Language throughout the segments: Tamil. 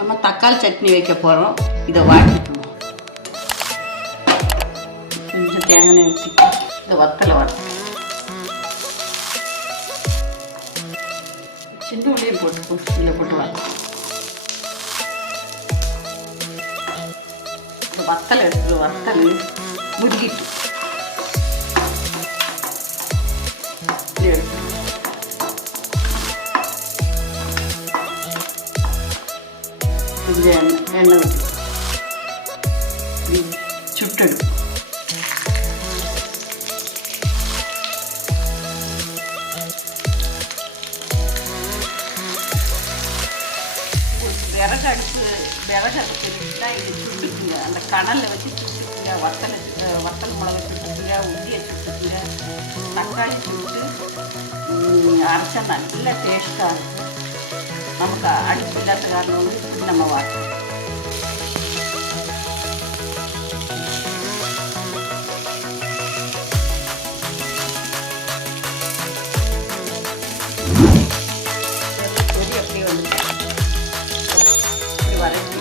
நம்ம தக்காளி சட்னி வைக்க போகிறோம். இதை வாட்டிக்குவோம். கொஞ்சம் தேங்காய் ஊற்றிட்டு இதை வத்தலை வறுத்து சின்ன உள்ளியும் போட்டுப்போம். இதில் போட்டு வறுத்து இந்த வத்தலை எடுத்து வத்தல் உருகிட்டு எடுத்து கொஞ்சம் எண்ணெய் ஊற்றி சுட்டெடுக்கும். விறகு இருக்குன்னா இது சுட்டுக்குங்க. அந்த கனலில் வச்சு சுட்டுக்குங்க. வத்தல் மிளகா சுட்டுக்குங்க. உண்டியை சுட்டுக்குங்க. தக்காளி சுட்டு அரைச்சா நல்ல டேஸ்ட்டாக இருக்கும். நமக்கு அடுப்பு இல்லாத காரணம் இப்படி நம்ம வாட்டோம். பொடி அப்படியே வந்து இப்படி வரைஞ்சி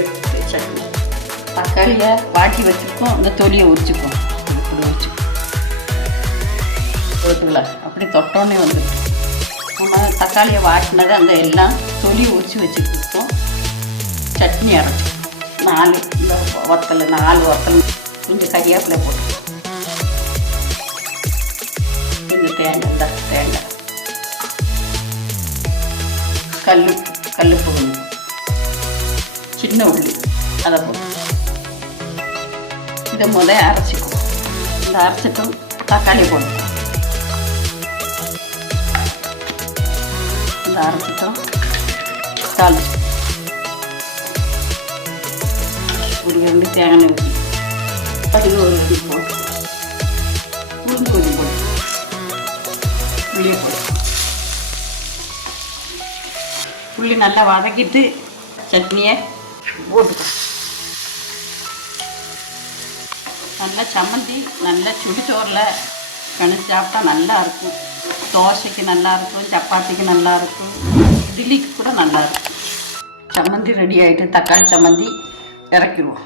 எடுத்து சட்னி தக்காளியை வாட்டி வச்சுருக்கோம். இந்த தொலியை உரிச்சுக்குவோம். இப்படி வச்சுக்குவோம். அப்படி தொட்டோன்னே வந்து நம்ம தக்காளியை வாட்டினது அந்த எல்லாம் தொலி உரிச்சு வச்சுருக்கோம். சட்னி அரைச்சிக்கணும். 4 இந்த வத்தல் 4 வத்தல் கொஞ்சம் கறியாப்பிலை போட்டு கொஞ்சம் தேங்காய் கல்லுப்பு கொஞ்சம் சின்ன உள்ளி அதை போட்டு இதை அரைச்சிக்குவோம். இந்த அரைச்சிட்டும் தக்காளி போட்டு இந்த அரைச்சிட்டோம். தாளிச்சு ஒரு 2 தேங்காய் ஊற்றி அதுக்கு ஒரு இது போட்டு உளுந்து கொஞ்சம் போட்டு புளியை போட்டு புளி நல்லா வதக்கிட்டு சட்னியை போட்டுக்கணும். நல்லா சம்மந்தி நல்லா சுடுச்சோறில் கணிச்சு சாப்பிட்டா நல்லாயிருக்கும். தோசைக்கு நல்லாயிருக்கும். சப்பாத்திக்கு நல்லாயிருக்கும். இட்லிக்கு கூட நல்லாயிருக்கும். சம்மந்தி ரெடி ஆகிட்டு தக்காளி சம்மந்தி இறக்கிடுவோம்.